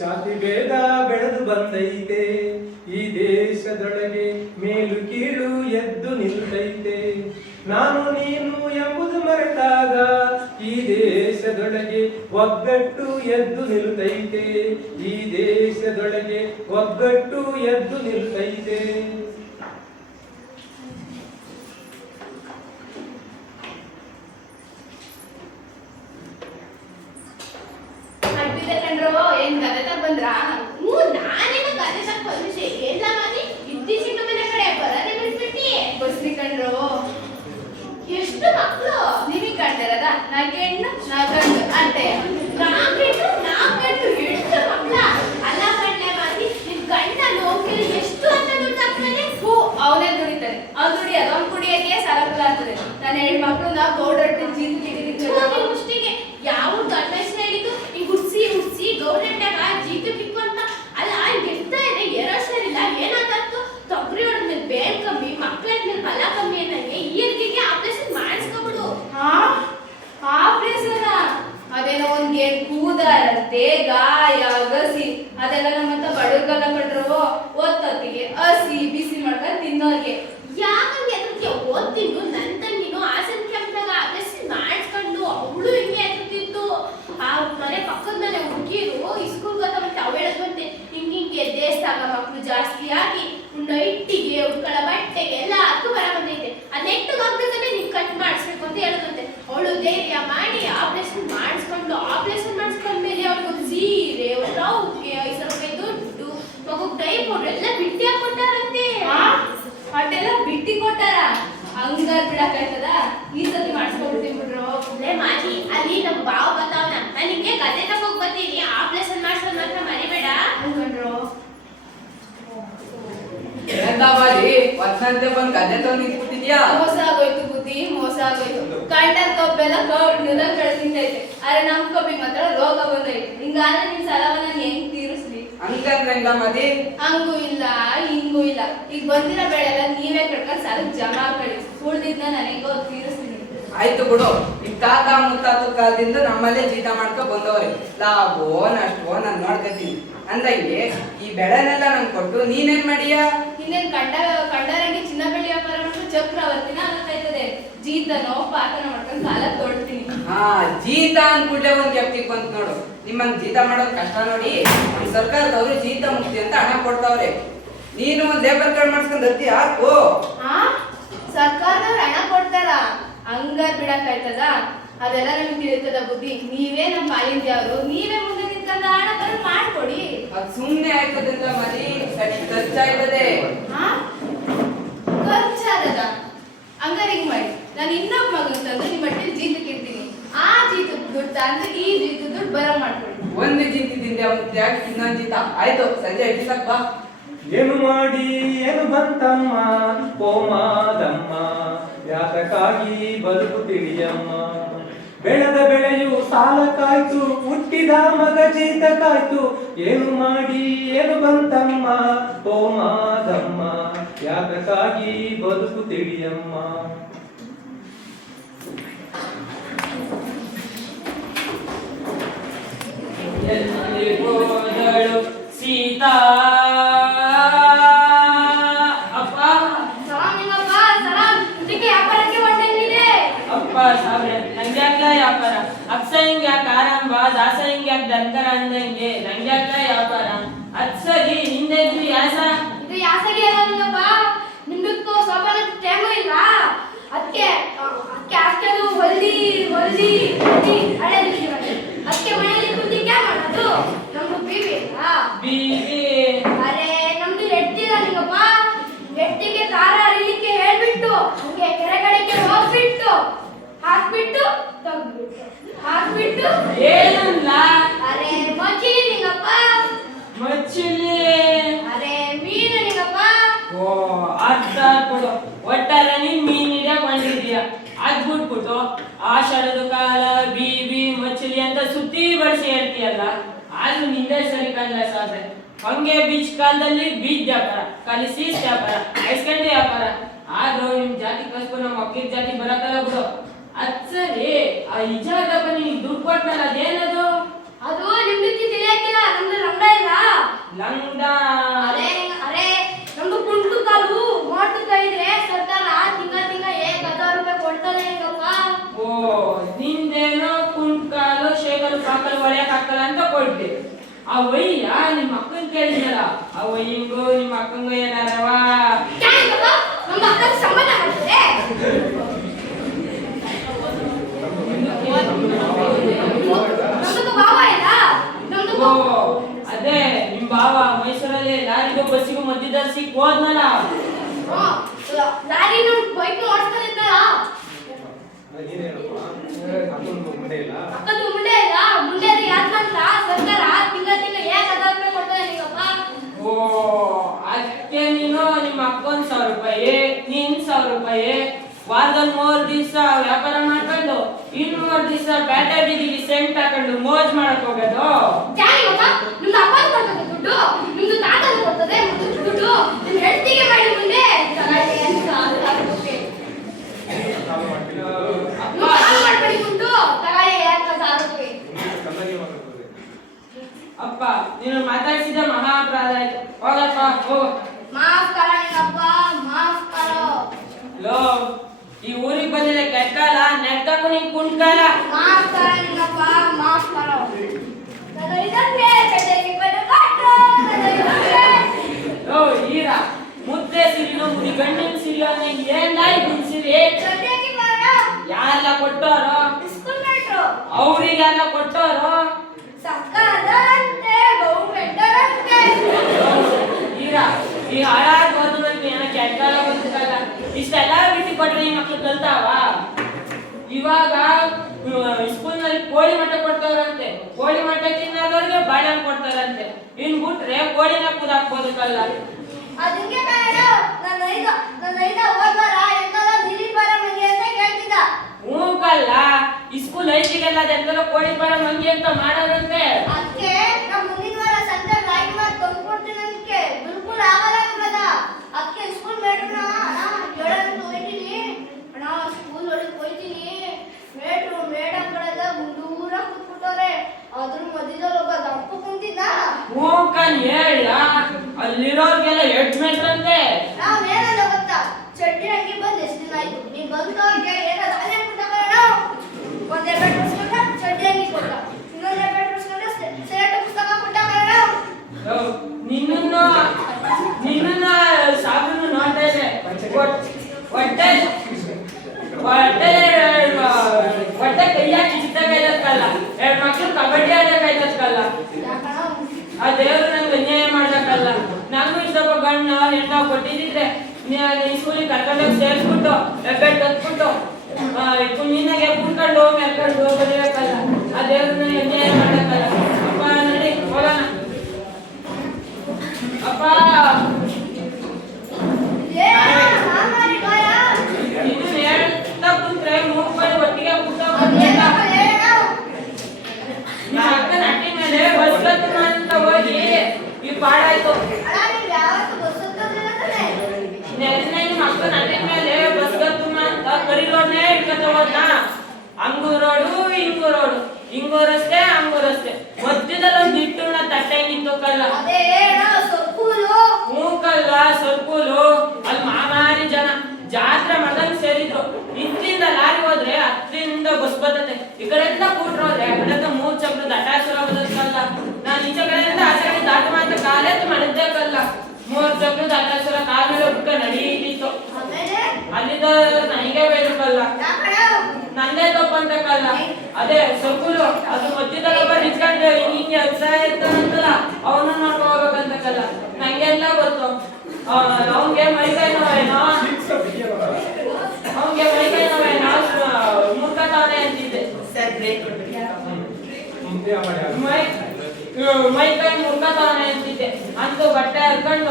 ಜಾತಿ ಭೇದ ಬೆಳೆದು ಬಂದೈತೆ, ಈ ದೇಶದೊಳಗೆ ಮೇಲು ಕೀಳು ಎದ್ದು ನಿಲ್ತೈತೆ. ನಾನು ನೀನು ಎಂಬುದು ಮರೆತಾಗ ಈ ದೇಶದೊಳಗೆ ಒಗ್ಗಟ್ಟು ಎದ್ದು ನಿಲ್ತೈತೆ, ಈ ದೇಶದೊಳಗೆ ಒಗ್ಗಟ್ಟು ಎದ್ದು ನಿಲ್ತೈತೆ. ಏನ್ ಗದೆ ಬಂದ್ರ? ನಾನೇನು ಗದೆ ಬಂದು ಎಲ್ಲ ಮಾಡಿ ಇತ್ತೀಚಿನ ಮನೆ ಕಡೆ ಬರೋದೇ ಬಿಟ್ಬಿಟ್ಟಿ ಬಸ್ರಿ ಕಂಡ್ರು. ಎಷ್ಟು ಮಕ್ಕಳು ನಿಮಗೆ ಕಾಣ್ತಿರದ? ನಾ ಹೆಣ್ಣು ನಾ ಗಂಡು ಅಂತೆ, ನಾಲ್ಕು ಎಷ್ಟು ಮಕ್ಕಳ ಅಲ್ಲ ಕಣ್ಣ ಮಾಡಿ ನಿನ್ ಗಂಡ ನೋಕಿಲ್ ಎಷ್ಟು ಅಂತ ದುಡ್ಡು ಹೂ ಅವನೇ ದುಡಿತಾನೆ. ಅವ್ನು ದುಡಿಯೋದು ಅವ್ನು ಕುಡಿಯೋಕೆ ಸಾಲ ಆಗ್ತದೆ. ನನ್ನ ಹೆಣ್ಣು ಮಕ್ಕಳು ಗೌಡ್ರಟ್ಟಿ ಜೀತು ಮುಷ್ಟಿಗೆ ಯಾವ ಗಂಡ ಹೇಳಿದ್ದು ಈ ಹುಡ್ಸಿ ಹುಡ್ಸಿ ಗೌರ್ಮೆಂಟಾಗ ಜೀತು ಕಿಕ್ಕು ಅಂತ ಅಲ್ಲ ಗೆಡ್ತಾ ಇದೆ. ಏರೋಷನಿಲ್ಲ ಏನಾಗತ್ತು ತೊಗರಿ ಹೊಡೆದ್ಮೇಲೆ ಬೇಲ್ ಕಮ್ಮಿ, ಮಕ್ಕಳ ಮೇಲೆ ಬಲ ಕಮ್ಮಿ ಅನ್ನಂಗೆ ಈರ್ಗಿಗೆ ಆಪರೇಷನ್ ಮಾಡಿಸ್ಕೊಬಿಡು. ಆಪರೇಷನ್ ಅದೇನೋ ಒಂದ್ಗೆ ಕೂದಾರಂತೆ ಗಾಯ ಗಸಿ ಅದೆಲ್ಲ ನಮ್ಮಂತ ಬಡವ್ರಿಗೆಲ್ಲ ಕಟ್ರು ಓದ್ತಿಗೆ ಹಸಿ ಬಿಸಿ ಮಾಡ್ಕೊಂಡು ತಿನ್ನೋರ್ಗೆ ಯಾಕಂಗೆ ಅದಕ್ಕೆ ಓದ್ತಿದ್ದು. ನನ್ನ ತಂಗಿನು ಆಸನ್ ಕ್ಯಾಂಪ್ದಾಗ ಆಪರೇಷನ್ ಮಾಡಿಸ್ಕೊಂಡು ಅವಳು ಹಿಂಗೆ ಎತ್ತಿತ್ತು. ಆ ಮನೆ ಪಕ್ಕದ ಮನೆ ಹುಡುಗಿರು ಸ್ಕೂಲ್ ಗೊತ್ತಾಗುತ್ತೆ ಅವು ಹೇಳದ್ವಂತೆ ಹಿಂಗೆ ದೇಶದಾಗ ಮಕ್ಕಳು ಜಾಸ್ತಿ ಆಗಿ ನೈಟಿಗೆ ಉಟ್ಕೊಳ್ಳ ಬಟ್ಟೆಗೆ ಎಲ್ಲ ಅದಕ್ಕೂ ಬರ ಬಂದೈತೆ. ಆ ನೆಟ್ಟಿಗೆ ಆಗ್ಬೇಕಂದ್ರೆ ನೀವು ಕಟ್ ಮಾಡಿಸ್ಬೇಕು ಅಂತ ಹೇಳದಂತೆ. ಅವಳು ಧೈರ್ಯ ಮಾಡಿ ಆಪರೇಷನ್ ಮಾಡಿಸ್ಕೊಂಡ್ಮೇಲೆ ಅವ್ಳಿಗೆ ಸೀರೆ ಬ್ಲೌಸ್ಗೆ 5,000 ರೂಪಾಯಿ ದುಡ್ಡು ಮಗುಗ್ ಟೈಫಾಯ್ಡ್ ಎಲ್ಲ ಬಿಟ್ಟಿ ಹಾಕೊಟ್ಟಾರಂತೆ. ಅದೆಲ್ಲ ಬಿಟ್ಟಿ ಕೊಟ್ಟಾರ? ಹಂಗಾರ್ ಬಿಡಕ್ಕಾಯ್ತದ? ಈ ಸತಿ ಮಾಡಿಸ್ಕೊಂಡ್ಬಿಡ್ತೀನಿ ಬಿಡ್ರು. ಮಾಜಿ ಅಲ್ಲಿ ನಮ್ ಬಾವ ಬರ್ತಾವನ ನಾನು ಹಿಂಗೆ ಗದೆ ತಗೋಗ್ ಬರ್ತೀನಿ, ಆಪರೇಷನ್ ಮಾಡ್ಸೋದ್ ಮಾತ್ರ ಮರಿಬೇಡ ಅನ್ಕೊಂಡ್ರು. ಬಂದ್ ಗದೆ ತಗೊಂಡ್ ನಿಂತ್ಬಿಟ್ಟಿದ್ಯಾ? ಮೋಸ ಆಗೋಯ್ತು ಬುದ್ಧಿ, ಮೋಸ ಆಗೋಯ್ತು. ಕಂಡರ್ ಕಬ್ಬೆಲ್ಲ ಕಬ್ಬಿಣದಾಗ ಕಳ್ಸಿಂತೈತೆ, ಆದ್ರೆ ನಮ್ ಕಬ್ಬಿಗೆ ಮಾತ್ರ ರೋಗ ಬಂದೈತೆ. ಹಿಂಗಾದ್ರೆ ನಿಮ್ ಸಾಲವನ್ನ ಹೆಂಗ್ ತೀರಿಸ್ಲಿ? ಹಂಗಂದ್ರಂಗ ಮದಿ ಹಂಗೂ ಇಲ್ಲ ಹಿಂಗೂ ಇಲ್ಲ. ಈಗ ಬಂದಿರೋ ಬೆಳೆ ಎಲ್ಲ ನೀವೇ ಕಟ್ಕೊಂಡ್ ಸಾಲ ಜಮಾ ಕಳಿ, ಉಳ್ದಿದ್ನ ನನಗೋ ತೀರಿಸ್ತೀನಿ. ಆಯ್ತು ಬಿಡು. ಈ ತಾತ ಮುತ್ತಾತ ಕಾಲದಿಂದ ನಮ್ಮಲ್ಲೇ ಜೀತ ಮಾಡ್ಕೊ ಬಂದವ್ರೆ. ಲಾಭೋ ನಷ್ಟವೋ ನಾನ್ ನೋಡ್ಕತೀನಿ ಅಂದಂಗೆ ಈ ಬೆಳೆನೆಲ್ಲ ನಂಗೆ ಕೊಟ್ಟು ನೀನೇನ್ ಮಾಡಿಯಾ? ಇನ್ನೇನ್ ಕಂಡರಂಗೆ ಚಿನ್ನ ಬೆಳ್ಳಿ ವ್ಯಾಪಾರ ಮಾಡ್ಕೊಂಡು ಚಕ್ರವರ್ತಿನ ಅನ್ನೋದಾಯ್ತದೆ. ಜೀತನೋ ಪಾತನ ಮಾಡ್ಕೊಂಡು ಸಾಲ ತೊಡ್ತೀನಿ. ಜೀತ ಅಂದ್ಕೂಡ್ಲೆ ಒಂದ್ ಕೆಪ್ತಿಗ್ ಬಂತ ನೋಡು. ನಿಮ್ಮಂಗ್ ಜೀತ ಮಾಡೋದ್ ಕಷ್ಟ ನೋಡಿ ನಮ್ ಸರ್ಕಾರದವ್ರು ಜೀತ ಮುಕ್ತಿ ಅಂತ ಹಣ ಕೊಡ್ತಾವ್ರೆ. ನೀನು ಒಂದ್ ಲೇಬರ್ ಕಾರ್ಡ್ ಮಾಡ್ಸ್ಕೊಂಡ್ ಅರ್ತಿ ಹಾಕು. ಸರ್ಕಾರದವ್ರು ಹಣ ಕೊಡ್ತಾರ? ಹಂಗಾರ್ ಬಿಡಕ್ಕಾಯ್ತದ? ಅದೆಲ್ಲ ನಮ್ಗೆ ತಿಳಿತದ ಬುದ್ಧಿ. ನೀವೇ ನಮ್ ಪಾಲಿಂದ್ಯವ್ರು, ನೀವೇ ಮುಂದೆ ನಿಂತ್ಕೊಂಡ ಹಣ ತಂದು ಮಾಡ್ಕೊಡಿ. ಅದ್ ಸುಮ್ನೆ ಆಯ್ತದಂತ ಮರಿ ಸರಿ ಖರ್ಚಾಯ್ತದೆ. ಖರ್ಚಾದದ? ಹಂಗಾರೆ ಹಿಂಗ್ ಮಾಡಿ, ನಾನು ಇನ್ನೊಬ್ಬ ಮಗನ್ ತಂದು ನಿಮ್ಮ ಮಟ್ಟಿಗೆ ಜೀತಕ್ಕೆ ಇಡ್ತೀನಿ. ಆ ಜೀತದ ದುಡ್ಡು ಅಂತ ಈ ಜೀತದ ದುಡ್ಡು ಬರ ಮಾಡ್ಕೊಡಿ. ಒಂದು ಜೀತಿದಿಂದ ಇನ್ನೊಂದ್ ಜೀತ ಆಯ್ತು. ಸಂಜೆ ಇಡ್ಸಕ್ ಬಾ. ಏನು ಮಾಡಿ ಏನು ಬಂತಮ್ಮ ಓ ಮಾದಮ್ಮ, ಯಾತಕ್ಕಾಗಿ ಬದುಕು ತಿಳಿಯಮ್ಮ. ಬೆಳೆದ ಬೆಳೆಯು ಸಾಲಕ್ಕಾಯ್ತು, ಹುಟ್ಟಿದ ಮಗ ಜೀತಕ್ಕಾಯ್ತು. ಏನು ಮಾಡಿ ಏನು ಬಂತಮ್ಮ ಓ ಮಾದಮ್ಮ, ಯಾತಕ್ಕಾಗಿ ಬದುಕು ತಿಳಿಯಮ್ಮ. ಸೀತಾ ವ್ಯಾಪಾರ ಅಕ್ಸ ಹಿಂಗ್ ಯಾಕೆ ಆರಂಭ ದಾಸ ಹಿಂಗ್ ಯಾಕೆ ದರ್ಕರ ಅಂದಂಗೆ ನಂಗ್ಯಾಕ ವ್ಯಾಪಾರ ಅದ್ ಸರಿ ನಿಂದೇನು ಯಾಸ? ಇದು ಯಾಸಗಿ ಅಲ್ಲಪ್ಪ, ನಿಮ್ದಕ್ಕೂ ಸೋಪಾನ ಟೈಮು ಇಲ್ಲ. ಅದಕ್ಕೆ ಅಷ್ಟದು ಹೊಲ್ದಿ ಹೊಲ್ದಿ ಹಳೆ ಅದಕ್ಕೆ ಮನೆಯಲ್ಲಿ ಕುಂತಿ ಕ್ಯಾ ಮಾಡೋದು? ನಮ್ದು ಬೀವಿ ಬೀವಿ ಅರೆ ನಮ್ದು ಹೆಡ್ತಿಲ್ಲ ನಿಂಗಪ್ಪ. ಹೆಡ್ತಿಗೆ ದಾರ ಹರಿಲಿಕ್ಕೆ ಹೇಳ್ಬಿಟ್ಟು ಹಂಗೆ ಕೆರೆಗಡೆಗೆ ಹೋಗ್ಬಿಟ್ಟು ಹಾಕ್ಬಿಟ್ಟು ತಗ್ಬಿಟ್ಟು ಹಾಕ್ಬಿಟ್ಟು ಏನಲ್ಲ? ಅರೆ ಮಚ್ಚಿಲಿ ನಿಂಗಪ್ಪ. ಮಚ್ಚಿಲಿ ಅರೆ ಮೀನು ನಿಂಗಪ್ಪ. ಓ ಅರ್ಥ ಕೊಡು. ಒಟ್ಟಾರೆ ನೀನ್ ಮೀನ್ ಹಿಡಿಯಕ್ ಬಂದಿದೀಯ. ಅದ್ ಬಿಟ್ಬಿಟ್ಟು ಆಷಾಢದ ಕಾಲ ಬೀಬಿ ಮಚ್ಚಲಿ ಅಂತ ಸುತ್ತಿ ಬಳಸಿ ಹೇಳ್ತೀಯಲ್ಲ, ಆದ್ರೂ ನಿಂದೆ ಸರಿ ಕಾಣಲ್ಲ ಸಾಬ್ರೆ. ಹಂಗೆ ಬೀಚ್ ಕಾಲದಲ್ಲಿ ಬೀಚ್ ವ್ಯಾಪಾರ, ಕಲಿಸಿ ವ್ಯಾಪಾರ, ಐಸ್ಕಂಡಿ ವ್ಯಾಪಾರ. ಆದ್ರೂ ನಿಮ್ ಜಾತಿ ಕಸ್ಬು ನಮ್ಮ ಮಕ್ಕಳ ಜಾತಿ ಬರಕಲ್ಲ ಬಿಡು. ಅದ್ ಸರಿ, ಆ ಇಜಾಗಪ್ಪ ನಿನ್ ದುಡ್ಡು ಕೊಟ್ಟನಲ್ಲ ಅದೇನದು? ಅದು ನಿಮ್ದಕ್ಕೆ ತಿಳಿಯಕ್ಕಿಲ್ಲ, ನಮ್ದು ರಂಗ ಹೊಲಿಯಕ್ ಹಾಕಲ್ಲ ಅಂತ ಕೊಟ್ಟೆ. ಆ ಒಯ್ಯ ನಿಮ್ಮ ಅಕ್ಕನ್ ಕೇಳಿದ್ನಲ್ಲ, ಆ ಒಯ್ಯಿಂಗು ನಿಮ್ಮ ಅಕ್ಕಂಗೂ ಏನಾರವ? ನಮ್ಮ ಅಕ್ಕನ ಸಂಬಂಧ ಮಾಡ್ತಾರೆ. ನಮ್ದು ಭಾವ ಇಲ್ಲ, ನಮ್ದು ಓ ಅದೇ ನಿಮ್ ಭಾವ ಮೈಸೂರಲ್ಲಿ ಲಾರಿಗೂ ಬಸ್ಸಿಗೂ ಮಧ್ಯದಲ್ಲಿ ಸಿಕ್ ಹೋದ್ನಲ್ಲ. Lorry bike ಓಡಿಸ್ಕೊಂಡಿದ್ನಲ್ಲ. ಅಕ್ಕಂದು ಮುಂಡೆ ಇಲ್ಲ, ಮುಂಡೆ ಯಾಕೆ ಮಾಡ್ತಾ ಸರ್ಕಾರ ತಿಂಗಳ ಹೇಗೆ ಅದಾದ್ಮೇ ಕೊಡ್ತಾರೆ ನಿಗಪ್ಪ. ಓ ಅದಕ್ಕೆ ನೀನು ನಿಮ್ಮ ಅಕ್ಕನ್ 1,000 ರೂಪಾಯಿ, ನೀನ್ 1,000 ರೂಪಾಯಿ, ವಾರದಲ್ಲಿ 3 ದಿವಸ ವ್ಯಾಪಾರ ಮಾಡ್ಕೊಂಡು 2-3 ದಿವಸ ಬ್ಯಾಟೆ ಬೀದಿಗೆ ಸೆಂಟ್ ಹಾಕೊಂಡು ಮೋಜ್ ಮಾಡಕ್ ಹೋಗೋದು. ನಿಮ್ದು ಅಪ್ಪ ಕೊಡ್ತದೆ ದುಡ್ಡು, ನಿಮ್ದು ತಾತ ಕೊಡ್ತದೆ ದುಡ್ಡು, ನಿಮ್ ಹೆಂಡತಿಗೆ ಮಾಡಿ ಮುಂದೆ ಅಪ್ಪ ನೀನು ಮಾತಾಡ್ಸಿದ ಮಹಾ ಅಪರಾಧ ಆಯ್ತು. ಹೋಗಪ್ಪ ಹೋಗ. ಮಾಫ್ ಕರ ನಿನ್ನಪ್ಪ, ಮಾಫ್ ಕರೋ. ಲೋ ಈ ಊರಿಗೆ ಬಂದಿದೆ ಕೆಟ್ಕಾಲ, ನೆಟ್ಟಾಕು ನಿನ್ ಕುಂಟ್ಕಾಲ. ಮಾಫ್ ಕರ ನಿನ್ನಪ್ಪ, ಮಾಫ್ ಕರೋ. ನನ್ನ ಇದಕ್ಕೆ ಚಟಕ್ಕೆ ಬಂದು ಕಾಟ್ರು, ನನ್ನ ಇದಕ್ಕೆ. ಲೋ ಈರ ಮುದ್ದೆ ಸಿರಿನೋ ಮುದಿ ಗಂಡಿನ ಸಿರಿಯೋ ನಿಂಗೆ ಏನ್ ನಿನ್ ಸಿರಿ? ಚಟಕ್ಕೆ ಬರ. ಯಾರೆಲ್ಲ ಕೊಟ್ಟೋರು? ಸ್ಕೂಲ್ ಮೇಟ್ರು. ಅವ್ರಿಗೆ ಯಾರೆಲ್ಲ ಕೊಟ್ಟೋರು? ಸಕ್ಕದರಂತೆ, ಗೌರ್ಮೆಂಟರಂತೆ. ಈರ ಈ ಹಾಳಾಗಿ ಹೋದ್ಮೇಲೆ ಏನೋ ಕೆಟ್ಕಾಲ ಬಂದಿದ್ದಲ್ಲ, ಇಷ್ಟೆಲ್ಲ ಬಿಟ್ಟು ಕೊಟ್ರೆ ಈ ಮಕ್ಳು ಕಲ್ತಾವ? ಇವಾಗ ಸ್ಕೂಲ್ನಲ್ಲಿ ಕೋಳಿ ಮಠ ಕೊಡ್ತಾವ್ರಂತೆ, ಕೋಳಿ ಮಠ ತಿನ್ನೋದವ್ರಿಗೆ ಬಾಳೆಹಣ್ಣು ಕೊಡ್ತಾರಂತೆ. ಇನ್ ಬಿಟ್ರೆ ಕೋಳಿನ ಕುದಾಕ್ಬೋದಕ್ಕಲ್ಲ. ಅದಕ್ಕೆ ನನ್ನ ಐದ ಹೋದ್ವಾರ ಎಂತೆಲ್ಲ ದಿಲೀಪ್ ಬರ ಮಂಗೆ ಅಂತ ಕೇಳ್ತಿದ್ದ. ಹೂಕಲ್ಲ ಈ ಸ್ಕೂಲ್ ಐತಿಗೆಲ್ಲ ಅದೆಲ್ಲ ಕೋಳಿ ಬರ ಮಂಗಿ ಅಂತ ಮಾಡೋರಂತೆ. ಅದಕ್ಕೆ ನಮ್ಮ ಮುಂದಿನ ವಾರ ಸಂತೆ ರಾಗಿ ಮಾಡಿ ತಂದ್ಕೊಡ್ತೀನಿ ಅಂದ್ಕೆ ಬಿಲ್ಕುಲ್ ಆಗಲ್ಲ ಬಿಡದ. ಅದಕ್ಕೆ ಸ್ಕೂಲ್ ಮೇಟ್ರನ್ನ ಹೇಳೋದು ಹೋಯ್ತೀನಿ ಅಣ್ಣ, ಸ್ಕೂಲ್ ಒಳಗೆ ಹೋಯ್ತೀನಿ, ಮೇಡಮ್ಗಳೆಲ್ಲ ದೂರ ಕೂತ್ಬಿಟ್ಟವ್ರೆ, ಅದ್ರ ಮಧ್ಯದಲ್ಲಿ ಒಬ್ಬ ದಪ್ಪ ಕುಂತಿದ್ದ. ಹೂಕನ್ ಹೇಳ ಅಲ್ಲಿರೋರ್ಗೆಲ್ಲ ಯಡ್ಸ್ಮೆಂಟ್ರಂತೆ. ನಾವೇನಲ್ಲ ಗೊತ್ತಾ, ಚಡ್ಡಿ ಅಂಗಿ ಬಂದು ಎಷ್ಟು ದಿನ ಆಯ್ತು, ನೀನ್ ಬಂದವ್ರಿಗೆ ಏನಾದ್ರು ಅಲ್ಲೇ ಕೊಟ್ಟಾಗ ಒಂದೇ ಬೆಡ್ ಉಡ್ಸ್ಕೊಂಡ ಚಡ್ಡಿ ಅಂಗಿ ಕೊಟ್ಟ, ಇನ್ನೊಂದೇ ಬೆಡ್ ಉಡ್ಸ್ಕೊಂಡ ಸೇಟ ಪುಸ್ತಕ ಕೊಟ್ಟಾಗ ನಿನ್ನ ಸಾಬೂನು ನೋಡ್ತಾ ಇದೆ. ಹೊಟ್ಟೆ ಕೈಯಾಗಿ ಚಿತ್ತಕಲ್ಲ, 2 ಮಕ್ಳು ಕಬಡ್ಡಿ ಆಡಕ್ಕಾಯ್ತಲ್ಲ. ಆ ದೇವ್ರು ನಂಗೆ ಅನ್ಯಾಯ ಮಾಡ್ಬೇಕಲ್ಲ. ನಂಗೂ ಇಷ್ಟಪ್ಪ ಗಣ್ಣ ಹೆಣ್ಣ ಕೊಟ್ಟಿದ್ರೆ ಈ ಸ್ಕೂಲಿಗೆ ಕರ್ಕೊಂಡೋಗಿ ಸೇರಿಸ್ಬಿಟ್ಟು ಬೆಡ್ ಹೊತ್ಬಿಟ್ಟು ನೀನಾಗೆ ಕುಂತ್ಕೊಂಡು ಮೆರ್ಕೊಂಡು ಬರೀಬೇಕಲ್ಲ. ಆ ದೇವ್ರು ನಂಗೆ ಅನ್ಯಾಯ ಮಾಡಕ್ಕಲ್ಲ. ಅಪ್ಪ ನಡಿ ಹೋಗೋಣ. ಅಪ್ಪ ಇನ್ನು ಹೇಳ್ತಾ ಕುಂತ್ರೆ 3 ರೂಪಾಯಿ ಒಟ್ಟಿಗೆ ನಿಮ್ಮ ಅಕ್ಕನ ಅಟ್ಟಿ ಮೇಲೆ ಬಸ್ಕತ್ತು ಅಂತ ಹೋಗಿ ಈ ಪಾಡಾಯ್ತು. ನೆನ್ನೆ ನಿಮ್ಮ ಅಕ್ಕನ ಅಟ್ಟಿ ಮೇಲೆ ಬಸ್ಕತ್ತು ಅಂತ ಕರಿರೋಡ್ನೇ ಇಟ್ಕೊತ ಹೋದ್ನ. ಹಂಗೂರೋಡು ಹಿಂಗೂರಷ್ಟೇ ಹಂಗೂರಷ್ಟೇ ಮಧ್ಯದಲ್ಲಿ ಒಂದು ಇಟ್ಟುನ ತಟ್ಟಂಗಿತ್ತು ಕಲ್ಲ. ಮೂಕಲ್ಲ ಸರ್ಕೂಲು ಅಲ್ಲಿ ಮಾಮಾರಿ ಜನ ಜಾತ್ರೆ ಮಗನ್ ಸೇರಿದ್ರು. ಇಂತಿಂದ ಲಾರಿ ಹೋದ್ರೆ 10ರಿಂದ ಬಸ್ ಬರ್ತದೆ, ಈ ಕಡೆಯಿಂದ ಕೂಟ್ರು ಹೋದ್ರೆ ಆ ಕಡೆಯಿಂದ 3 ಚಕ್ರದ ಅಟ್ಯಾಚ್ ಬದಕ್ಕಲ್ಲ. ನಾನು ಈಚೆ ಕಡೆಯಿಂದ ಆ ಕಡೆ ದಾಟ ಮಾತ್ರ ಕಾಲೇಜ್ ಮಾಡಿದ್ದೇಕಲ್ಲ. 3 ಚಕ್ರದ ಅಟ್ಯಾಚ್ ಕಾಲ ಮೇಲೆ ಹುಡ್ಕ ನಡೀತಿತ್ತು. ಅಲ್ಲಿದ್ದ ನನಗೆ ಬೇಕಲ್ಲ, ನಂದೇ ತಪ್ಪಂತಕ್ಕಲ್ಲ. ಅದೇ ಸರ್ಕೂಲು ಅದು ಮಧ್ಯದಲ್ಲಿ ಒಬ್ಬ ನಿಂತ್ಕೊಂಡ್ರೆ ಹಿಂಗೆ ಉತ್ಸಾಹ ಇರ್ತಾನಂತಲ್ಲ, ಅವನು ನೋಡ್ಕೊ ಹೋಗ್ಬೇಕಂತಕ್ಕಲ್ಲ. ನಂಗೆಲ್ಲ ಗೊತ್ತು. ಅವನ್ಗೆ ಮೈಕೈ ನೋವೇನೋ ಮೂರ್ಖತಾನೆ ಅಂತಿದ್ದೆ. ಮೈಕೈ ಮುರ್ಕತಾನೆ ಅಂತಿದ್ದೆ. ಅಂತೂ ಬಟ್ಟೆ ಹರ್ಕೊಂಡು